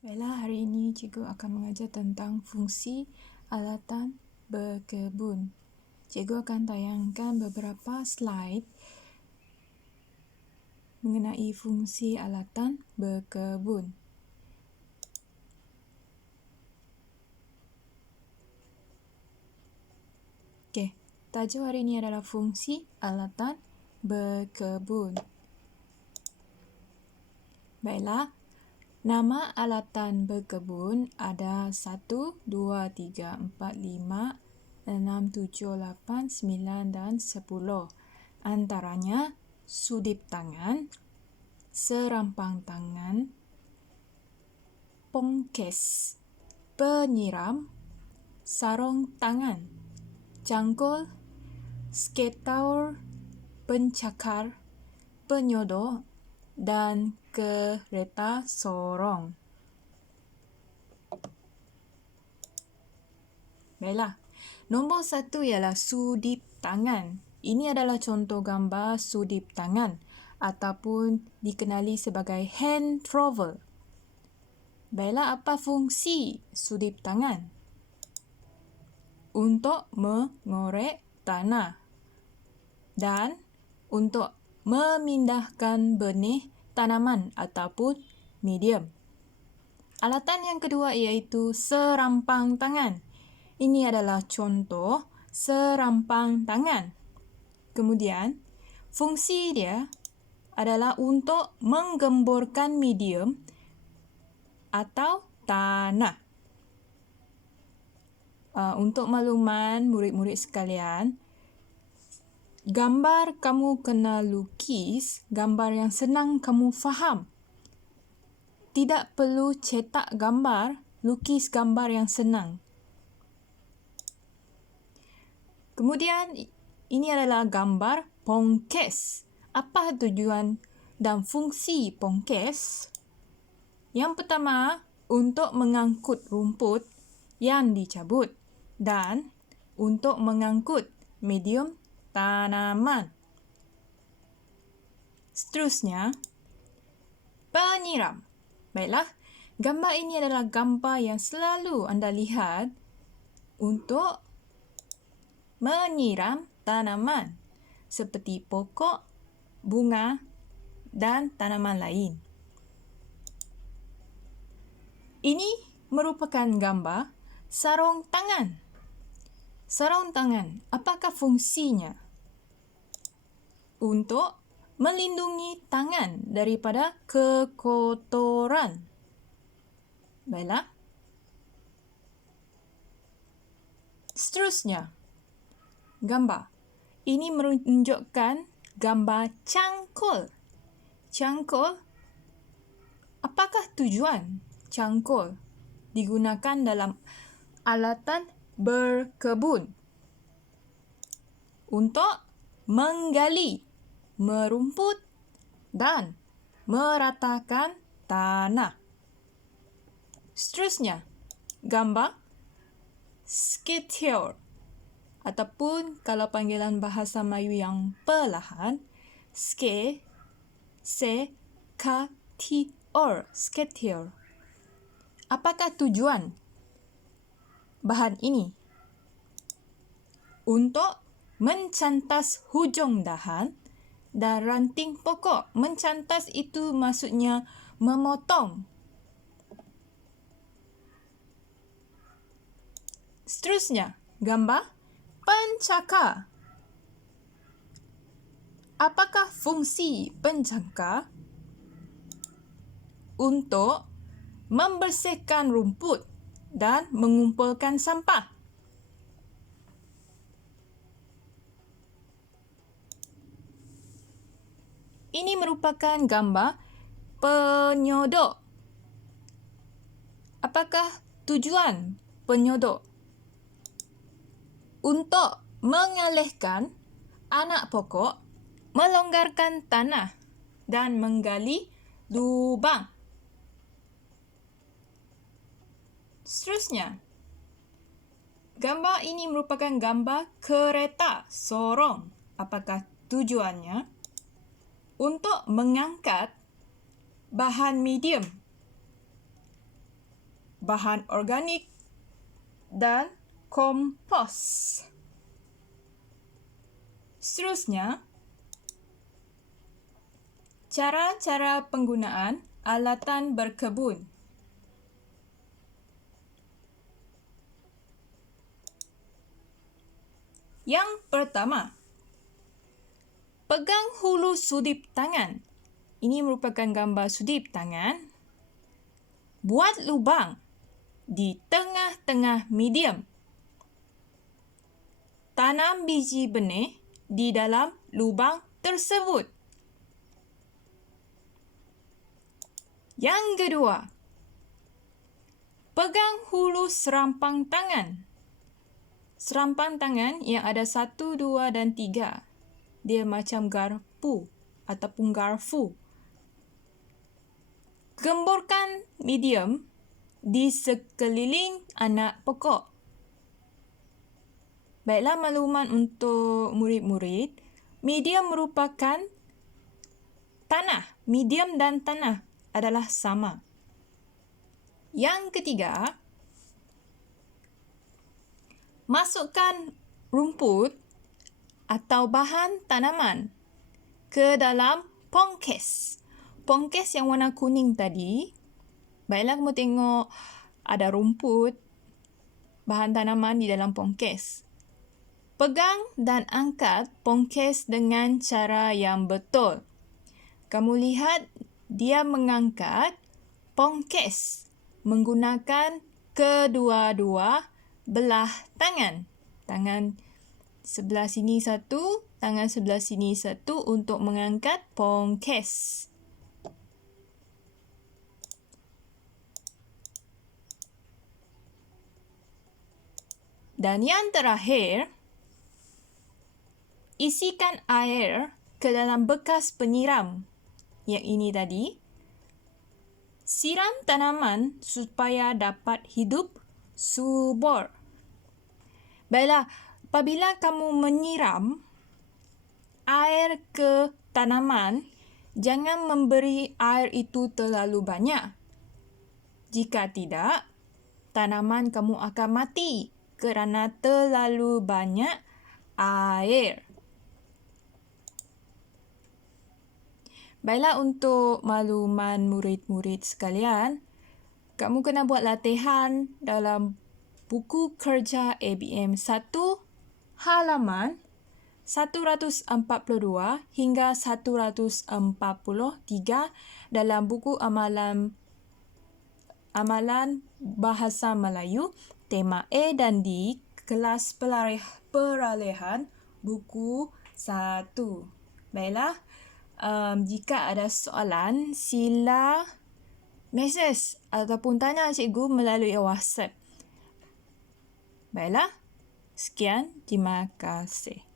Baiklah, hari ini cikgu akan mengajar tentang fungsi alatan berkebun. Cikgu akan tayangkan beberapa slide mengenai fungsi alatan berkebun. Okey, tajuk hari ini adalah fungsi alatan berkebun. Baiklah, nama alatan berkebun ada 1, 2, 3, 4, 5, 6, 7, 8, 9 dan 10. Antaranya sudip tangan, serampang tangan, pongkes, penyiram, sarung tangan, cangkul, skateboard, pencakar, penyodor dan kereta sorong. Baiklah, nombor 1 ialah sudip tangan. Ini adalah contoh gambar sudip tangan ataupun dikenali sebagai hand trowel. Baiklah, apa fungsi sudip tangan? Untuk mengorek tanah dan untuk memindahkan benih tanaman ataupun medium. Alatan yang kedua iaitu serampang tangan. Ini adalah contoh serampang tangan. Kemudian, fungsi dia adalah untuk menggemburkan medium atau tanah. Untuk makluman murid-murid sekalian, gambar kamu kena lukis gambar yang senang kamu faham. Tidak perlu cetak gambar, lukis gambar yang senang. Kemudian, ini adalah gambar pongkes. Apa tujuan dan fungsi pongkes? Yang pertama, untuk mengangkut rumput yang dicabut dan untuk mengangkut medium tanaman. Seterusnya, penyiram. Baiklah, gambar ini adalah gambar yang selalu anda lihat untuk menyiram tanaman seperti pokok, bunga dan tanaman lain. Ini merupakan gambar sarung tangan. Sarung tangan, apakah fungsinya? Untuk melindungi tangan daripada kekotoran. Baiklah. Seterusnya, gambar. Ini menunjukkan gambar cangkul. Cangkul, apakah tujuan cangkul digunakan dalam alatan berkebun? Untuk menggali, merumput dan meratakan tanah. Seterusnya, gambar skateboard ataupun kalau panggilan bahasa Melayu yang perlahan, skateboard. Apakah tujuan bahan ini? Untuk mencantas hujung dahan dan ranting pokok. Mencantas itu maksudnya memotong. Seterusnya, gambar pencakar. Apakah fungsi pencakar? Untuk membersihkan rumput dan mengumpulkan sampah. Ini merupakan gambar penyodor. Apakah tujuan penyodor? Untuk mengalihkan anak pokok, melonggarkan tanah dan menggali lubang. Seterusnya, gambar ini merupakan gambar kereta sorong. Apakah tujuannya? Untuk mengangkat bahan medium. bahan organik dan kompos. Seterusnya, cara-cara penggunaan alatan berkebun. Yang pertama, pegang hulu sudip tangan. Ini merupakan gambar sudip tangan. Buat lubang di tengah-tengah medium. Tanam biji benih di dalam lubang tersebut. Yang kedua, pegang hulu serampang tangan. Serampang tangan yang ada 1, 2 dan 3. Dia macam garpu ataupun garfu. Gemburkan medium di sekeliling anak pokok. Baiklah makluman untuk murid-murid. Medium merupakan tanah. Medium dan tanah adalah sama. Yang ketiga, masukkan rumput atau bahan tanaman ke dalam pongkes. Pongkes yang warna kuning tadi, baiklah kamu tengok ada rumput, bahan tanaman di dalam pongkes. Pegang dan angkat pongkes dengan cara yang betul. Kamu lihat dia mengangkat pongkes menggunakan kedua-dua belah tangan. Tangan sebelah sini satu, tangan sebelah sini satu untuk mengangkat pongkes. Dan yang terakhir, isikan air ke dalam bekas penyiram. Yang ini tadi. Siram tanaman supaya dapat hidup subur. Baiklah, apabila kamu menyiram air ke tanaman, jangan memberi air itu terlalu banyak. Jika tidak, tanaman kamu akan mati kerana terlalu banyak air. Baiklah, untuk makluman murid-murid sekalian, kamu kena buat latihan dalam buku kerja ABM 1 halaman 142 hingga 143 dalam buku amalan Bahasa Melayu tema A dan D kelas peralihan buku 1. Baiklah, jika ada soalan, sila mesej ataupun tanya cikgu melalui WhatsApp. Baiklah, sekian. Terima kasih.